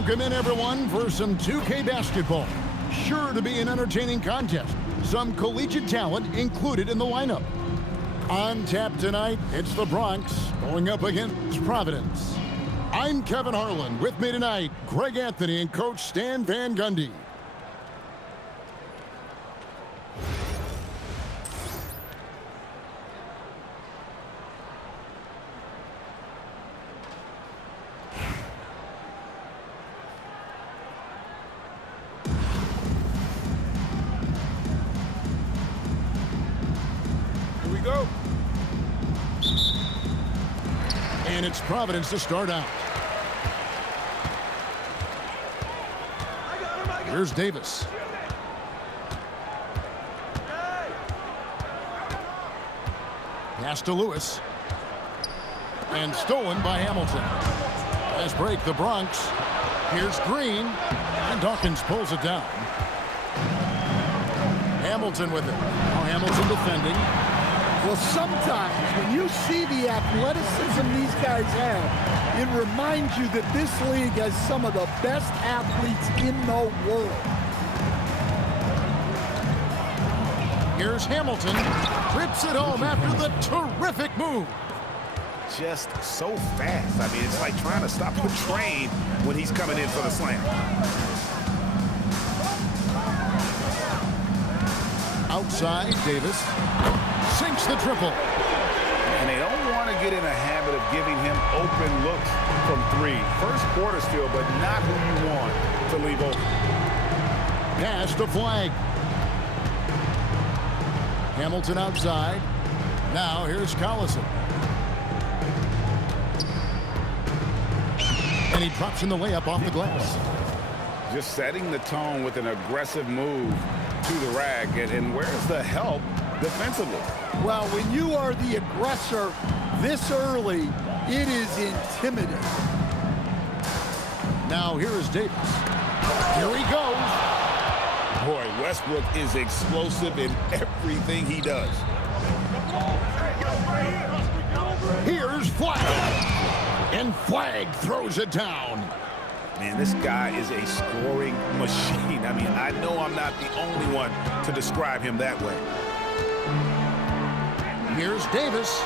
Welcome in, everyone, for some 2K basketball. Sure to be an entertaining contest. Some collegiate talent included in the lineup. On tap tonight, it's the Bronx going up against Providence. I'm Kevin Harlan. With me tonight, Greg Anthony and Coach Stan Van Gundy. Go. And it's Providence to start out. Here's Davis. Pass to Lewis. And stolen by Hamilton. Last break, the Bronx. Here's Green. And Dawkins pulls it down. Hamilton with it. Now Hamilton defending. Well, sometimes when you see the athleticism these guys have, it reminds you that this league has some of the best athletes in the world. Here's Hamilton. Rips it home after the terrific move. Just so fast. I mean, it's like trying to stop a train when he's coming in for the slam. Outside, Davis sinks the triple. And they don't want to get in a habit of giving him open looks from three. First quarter still, but not who you want to leave open. Pass to Flag. Hamilton outside. Now here's Collison. And he drops in the layup off the glass. Just setting the tone with an aggressive move to the rack. And where's the help defensively? Well, when you are the aggressor this early, it is intimidating. Now here is Davis. Here he goes. Boy, Westbrook is explosive in everything he does. Here's Flag. And Flag throws it down. Man, this guy is a scoring machine. I mean, I know I'm not the only one to describe him that way. Here's Davis,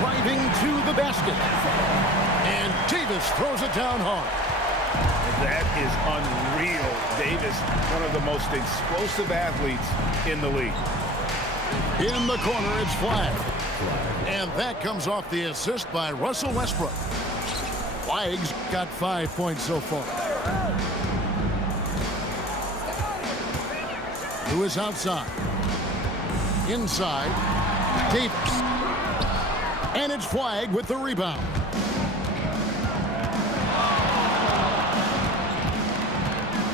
driving to the basket. And Davis throws it down hard. That is unreal. Davis, one of the most explosive athletes in the league. In the corner, it's Flag. And that comes off the assist by Russell Westbrook. Flag's got 5 points so far. Lewis outside. Inside. Davis. And it's Flag with the rebound.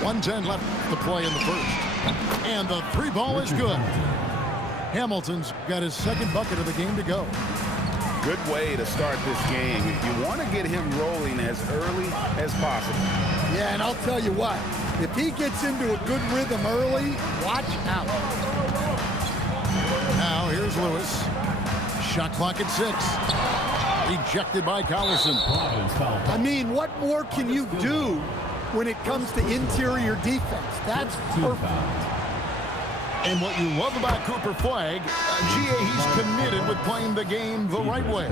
.110 left to play in the first. And the three ball is good. Hamilton's got his second bucket of the game to go. Good way to start this game. You want to get him rolling as early as possible. Yeah, and I'll tell you what, if he gets into a good rhythm early, watch out. Now here's Lewis. Shot clock at 6. Rejected by Collison. I mean, what more can you do when it comes to interior defense? That's perfect. And what you love about Cooper Flag, he's committed with playing the game the right way.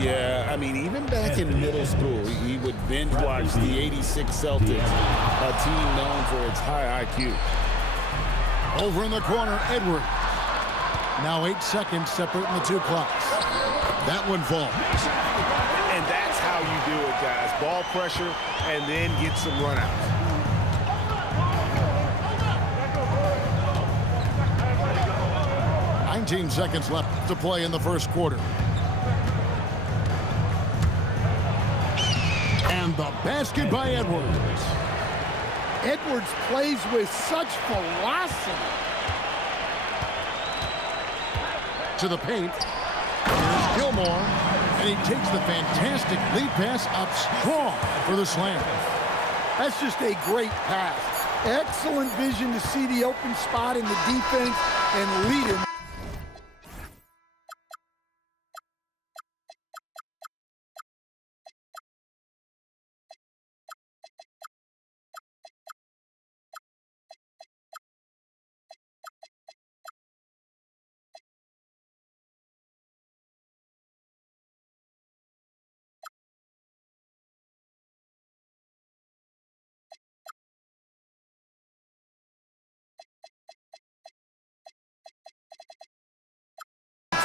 Yeah, I mean, even back in middle school, he would binge watch the '86 Celtics, a team known for its high IQ. Over in the corner, Edwards. Now 8 seconds separating the two clocks. That one falls. And that's how you do it, guys. Ball pressure and then get some runouts. Seconds left to play in the first quarter. And the basket by Edwards. Edwards plays with such velocity. To the paint. Here's Gilmore. And he takes the fantastic lead pass up strong for the slam. That's just a great pass. Excellent vision to see the open spot in the defense and lead him.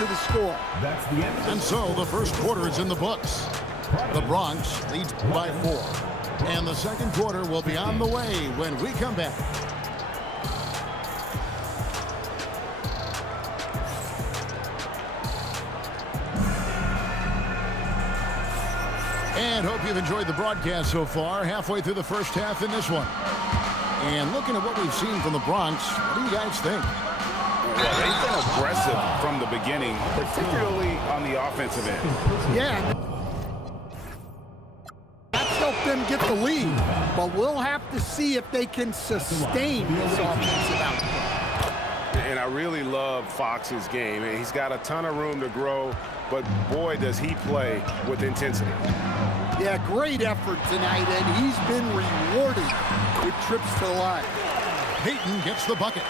to the score. That's the end. And so the first quarter is in the books. The Bronx leads by 4. And the second quarter will be on the way when we come back. And hope you've enjoyed the broadcast so far. Halfway through the first half in this one. And looking at what we've seen from the Bronx, what do you guys think? Well, they've been aggressive from the beginning, particularly on the offensive end. Yeah. That's helped them get the lead. But we'll have to see if they can sustain this offensive output. And I really love Fox's game. He's got a ton of room to grow, but boy, does he play with intensity. Yeah, great effort tonight, and he's been rewarded with trips to the line. Peyton gets the bucket.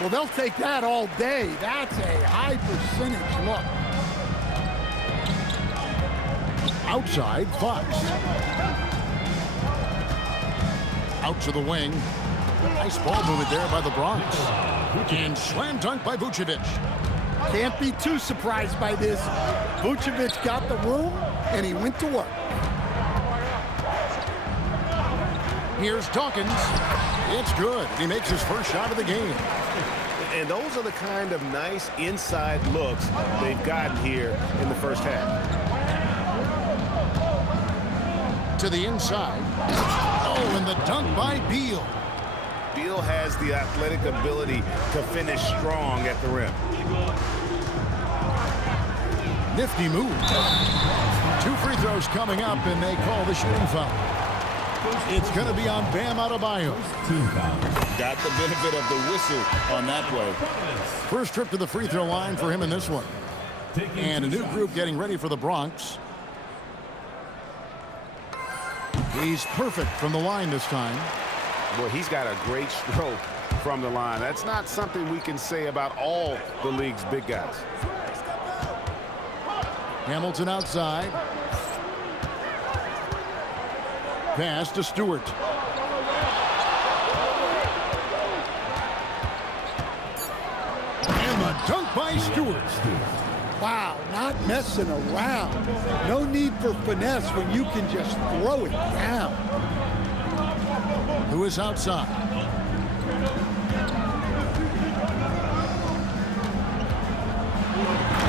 Well, they'll take that all day. That's a high percentage look. Outside, Fox. Out to the wing. Nice ball movement there by the Bronx. And slam dunk by Vucevic. Can't be too surprised by this. Vucevic got the room, and he went to work. Here's Dawkins. It's good. He makes his first shot of the game. And those are the kind of nice inside looks they've gotten here in the first half. To the inside. Oh, and the dunk by Beal. Beal has the athletic ability to finish strong at the rim. Nifty move. 2 free throws coming up, and they call the shooting foul. It's going to be on Bam Adebayo. Got the benefit of the whistle on that play. First trip to the free throw line for him in this one. And a new group getting ready for the Bronx. He's perfect from the line this time. Boy, he's got a great stroke from the line. That's not something we can say about all the league's big guys. Hamilton outside. Pass to Stewart. And the dunk by Stewart. Wow, not messing around. No need for finesse when you can just throw it down. Who is outside?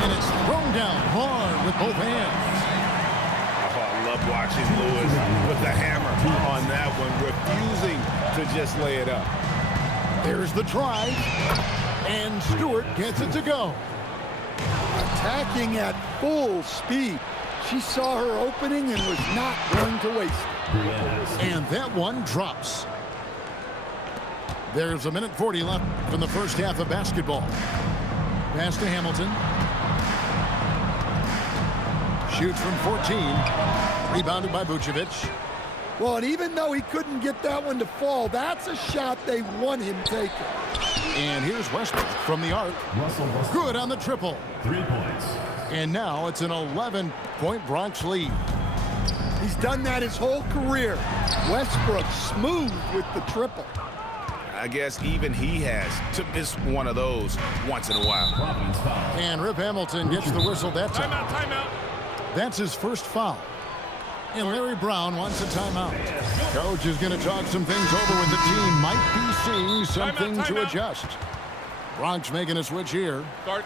And it's thrown down hard with both hands. I love watching Lewis with the hammer on that one, refusing to just lay it up. There's the try, and Stewart gets it to go. Attacking at full speed. She saw her opening and was not going to waste it. And that one drops. There's 1:40 left in the first half of basketball. Pass to Hamilton. Shoots from 14. Rebounded by Vucevic. Well, and even though he couldn't get that one to fall, that's a shot they want him taking. And here's Westbrook from the arc. Good on the triple. 3 points. And now it's an 11-point Bronx lead. He's done that his whole career. Westbrook smooth with the triple. I guess even he has to miss one of those once in a while. And Rip Hamilton gets the whistle that time. Timeout. That's his first foul. And Larry Brown wants a timeout. Coach is going to talk some things over with the team. Might be seeing something to adjust. Bronx making a switch here. Start.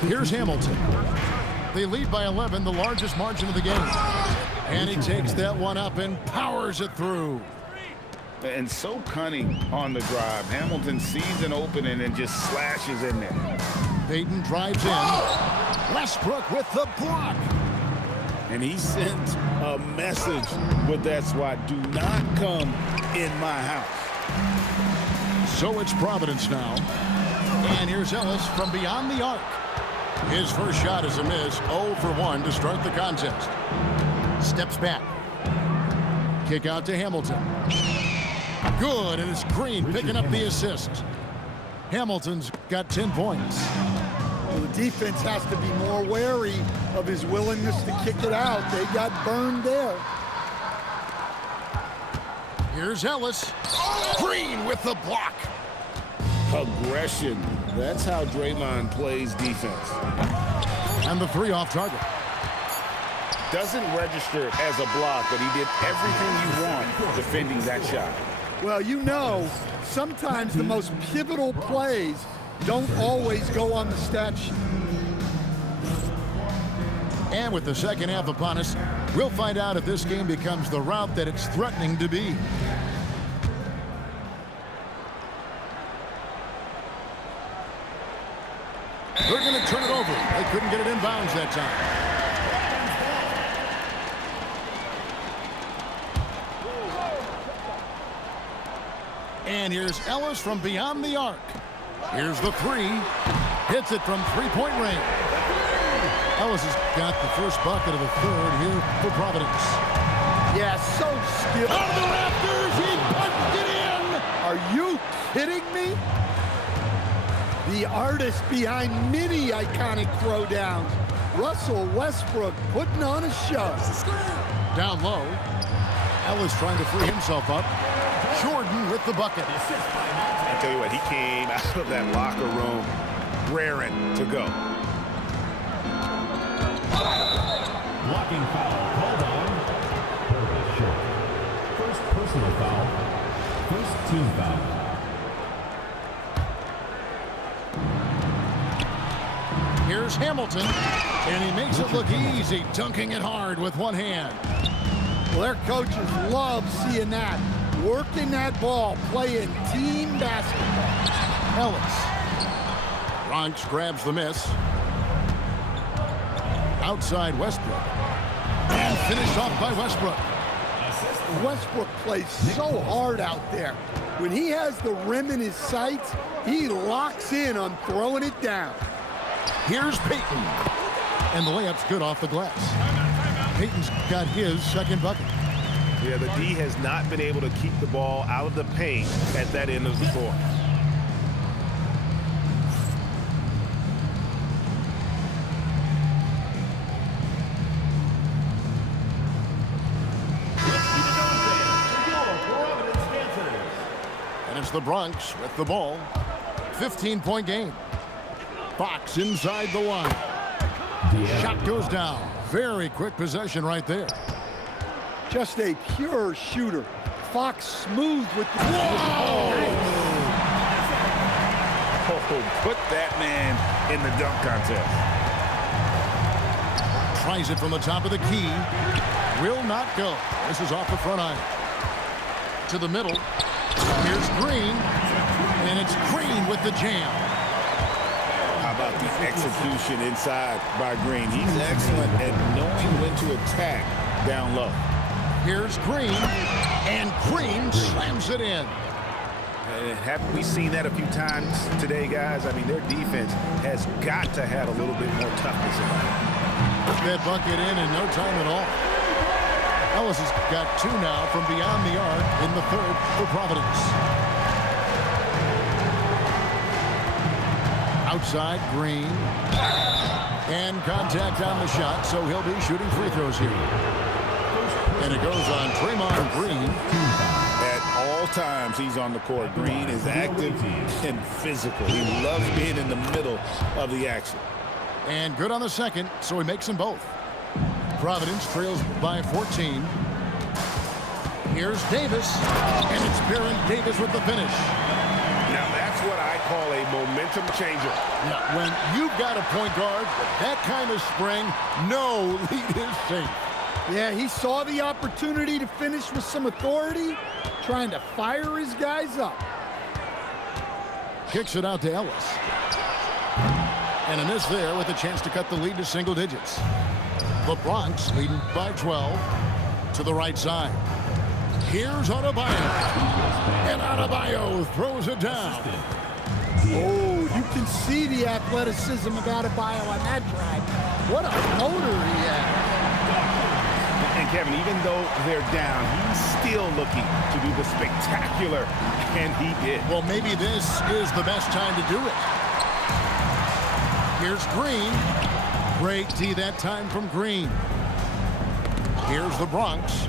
Here's Hamilton. They lead by 11, the largest margin of the game. And he takes that one up and powers it through. And so cunning on the drive. Hamilton sees an opening and just slashes in there. Peyton drives in. Westbrook with the block. And he sent a message with that swat. Do not come in my house. So it's Providence now. And here's Ellis from beyond the arc. His first shot is a miss. 0 for 1 to start the contest. Steps back. Kick out to Hamilton. Good, and it's Green picking up the assist. Hamilton's got 10 points. Well, the defense has to be more wary of his willingness to kick it out. They got burned there. Here's Ellis. Green with the block. Aggression. That's how Draymond plays defense. And the 3 off target. Doesn't register as a block, but he did everything you want defending that shot. Well, you know, sometimes the most pivotal plays don't always go on the stat sheet. And with the second half upon us, we'll find out if this game becomes the route that it's threatening to be. They're going to turn it over. They couldn't get it inbounds that time. And here's Ellis from beyond the arc. Here's the 3. Hits it from 3-point range. Ellis has got the first bucket of the third here for Providence. Yeah, so skilled. Out of the rafters, he punched it in! Are you kidding me? The artist behind many iconic throwdowns, Russell Westbrook, putting on a show. Down low, Ellis trying to free himself up. Jordan with the bucket. I tell you what, he came out of that locker room raring to go. Blocking foul called on. First personal foul. First team foul. Here's Hamilton, and he makes it look easy, dunking it hard with one hand. Well, their coaches love seeing that. Working that ball, playing team basketball. Ellis. Bronx grabs the miss. Outside Westbrook. And finished off by Westbrook. Westbrook plays so hard out there. When he has the rim in his sights, he locks in on throwing it down. Here's Payton. And the layup's good off the glass. Payton's got his second bucket. Yeah, the D has not been able to keep the ball out of the paint at that end of the floor. And it's the Bronx with the ball. 15-point game. Fox inside the line. Shot goes down. Very quick possession right there. Just a pure shooter. Fox smooth with the... Oh, put that man in the dunk contest. Tries it from the top of the key. Will not go. This is off the front iron. To the middle. Here's Green. And it's Green with the jam. How about the execution inside by Green? He's excellent at knowing when to attack down low. Here's Green, and Green slams it in. Haven't we seen that a few times today, guys? I mean, their defense has got to have a little bit more toughness in it. Put that bucket in no time at all. Ellis has got 2 now from beyond the arc in the third for Providence. Outside, Green. And contact on the shot, so he'll be shooting free throws here. And it goes on Draymond Green. At all times he's on the court. Green is active and physical. He loves being in the middle of the action. And good on the second, so he makes them both. Providence trails by 14. Here's Davis, and it's Baron Davis with the finish. Now that's what I call a momentum changer. Now, when you've got a point guard with that kind of spring, no lead is safe. Yeah, he saw the opportunity to finish with some authority, trying to fire his guys up. Kicks it out to Ellis. And a miss there with a chance to cut the lead to single digits. The Bronx leading by 12 to the right side. Here's Adebayo. And Adebayo throws it down. Oh, you can see the athleticism of Adebayo on that drive. What a motor he has. And And Kevin, even though they're down, he's still looking to do the spectacular, and he did. Well, maybe this is the best time to do it. Here's Green. Great D that time from Green. Here's the Bronx.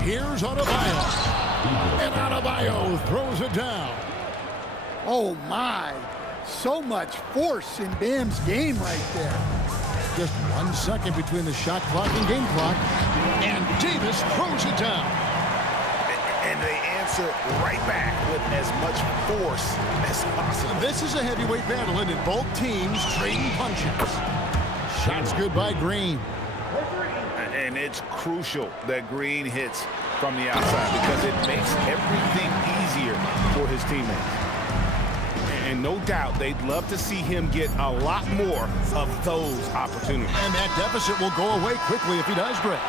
Here's Adebayo. And Adebayo throws it down. Oh, my. So much force in Bam's game right there. Just 1 second between the shot clock and game clock. And Davis throws it down. And they answer right back with as much force as possible. This is a heavyweight battle, and both teams trading punches. Shots good by Green. And it's crucial that Green hits from the outside because it makes everything easier for his teammates. And no doubt they'd love to see him get a lot more of those opportunities. And that deficit will go away quickly if he does, Greg.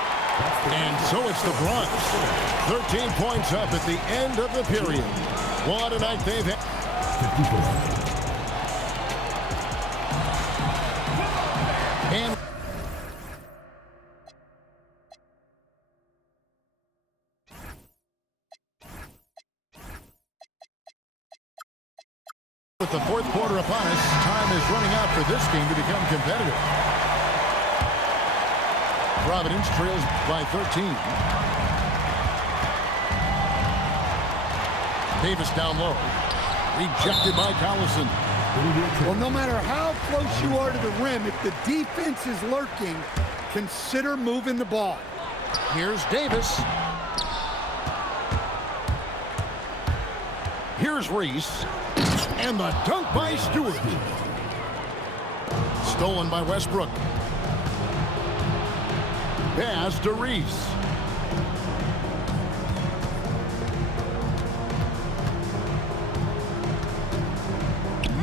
And so it's the Bronx. 13 points up at the end of the period. What a night they've had. 54. And with the fourth quarter upon us, time is running out for this game to become competitive. Providence trails by 13. Davis down low. Rejected by Collison. Well, no matter how close you are to the rim, if the defense is lurking, consider moving the ball. Here's Davis. Here's Reese. And the dunk by Stewart. Stolen by Westbrook. Pass to Reese.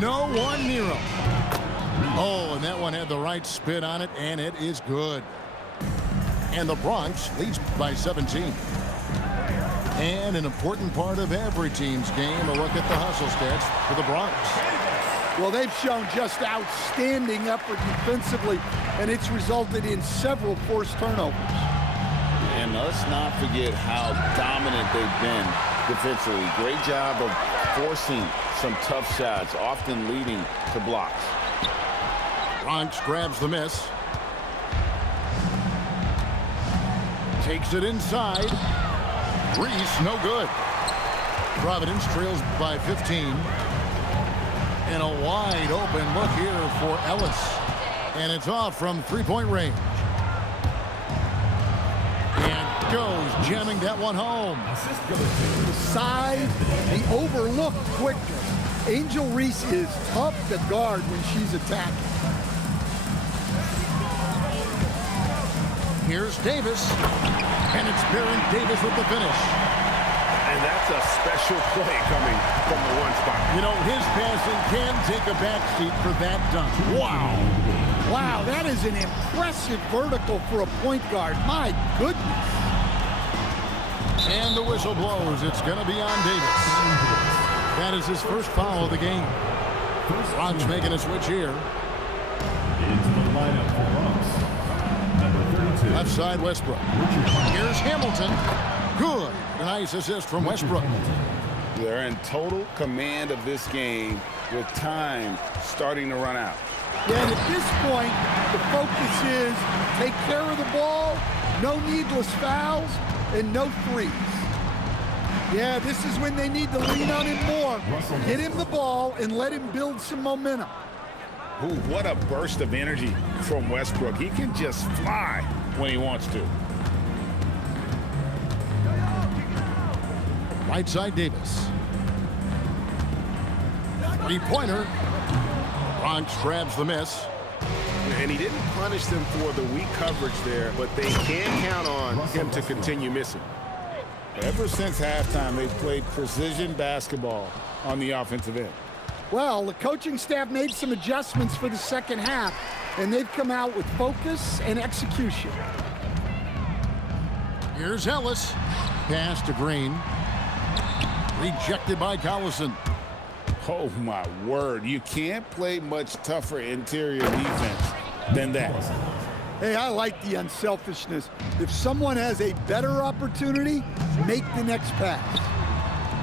No one near him. Oh, and that one had the right spin on it, and it is good. And the Bronx leads by 17. And an important part of every team's game, a look at the hustle stats for the Bronx. Well, they've shown just outstanding effort defensively, and it's resulted in several forced turnovers. And let's not forget how dominant they've been defensively. Great job of forcing some tough shots, often leading to blocks. Bronx grabs the miss. Takes it inside. Reese, no good. Providence trails by 15. And a wide open look here for Ellis. And it's off from three-point range. And goes jamming that one home. The size, the overlooked quickness. Angel Reese is tough to guard when she's attacking. Here's Davis. And it's Baron Davis with the finish. And that's a special play coming from the one spot. You know, his passing can take a backseat for that dunk. Wow. Wow, that is an impressive vertical for a point guard. My goodness. And the whistle blows. It's going to be on Davis. That is his first foul of the game. Bronx making a switch here. Into the lineup for Bronx. Number 32. Left side, Westbrook. Here's Hamilton. Good. A nice assist from Westbrook. They're in total command of this game with time starting to run out. Yeah, and at this point, the focus is take care of the ball, no needless fouls, and no threes. Yeah, this is when they need to lean on him more. Get him the ball and let him build some momentum. Ooh, what a burst of energy from Westbrook. He can just fly when he wants to. Right side, Davis. Three-pointer. Bronx grabs the miss. And he didn't punish them for the weak coverage there, but they can count on him to continue missing. Ever since halftime, they've played precision basketball on the offensive end. Well, the coaching staff made some adjustments for the second half, and they've come out with focus and execution. Here's Ellis. Pass to Green. Rejected by Collison. Oh, my word. You can't play much tougher interior defense than that. Hey, I like the unselfishness. If someone has a better opportunity, make the next pass.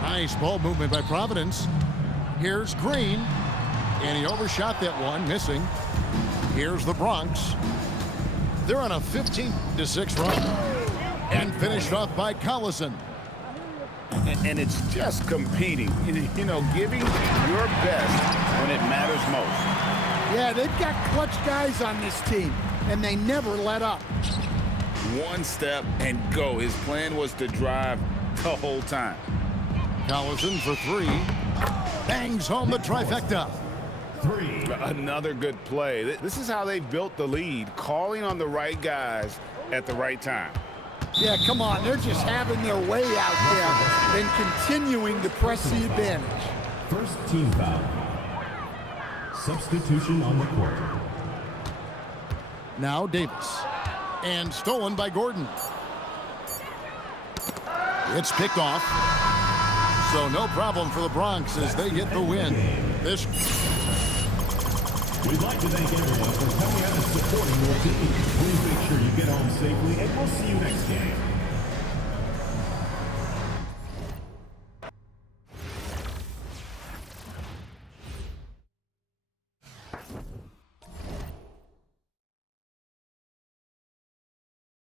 Nice ball movement by Providence. Here's Green, and he overshot that one, missing. Here's the Bronx. They're on a 15-6 run, and finished off by Collison. And it's just competing, you know, giving your best when it matters most. Yeah, they've got clutch guys on this team, and they never let up. One step and go. His plan was to drive the whole time. Collison for three. Bangs home the trifecta. 3. Another good play. This is how they built the lead, calling on the right guys at the right time. Yeah, come on. They're just having their way out there and continuing to press the advantage. First team foul. Substitution on the court. Now Davis. And stolen by Gordon. It's picked off. So no problem for the Bronx as they get the win. We'd like to thank everyone for coming out and supporting your team. Please make sure you get home safely, and we'll see you next game.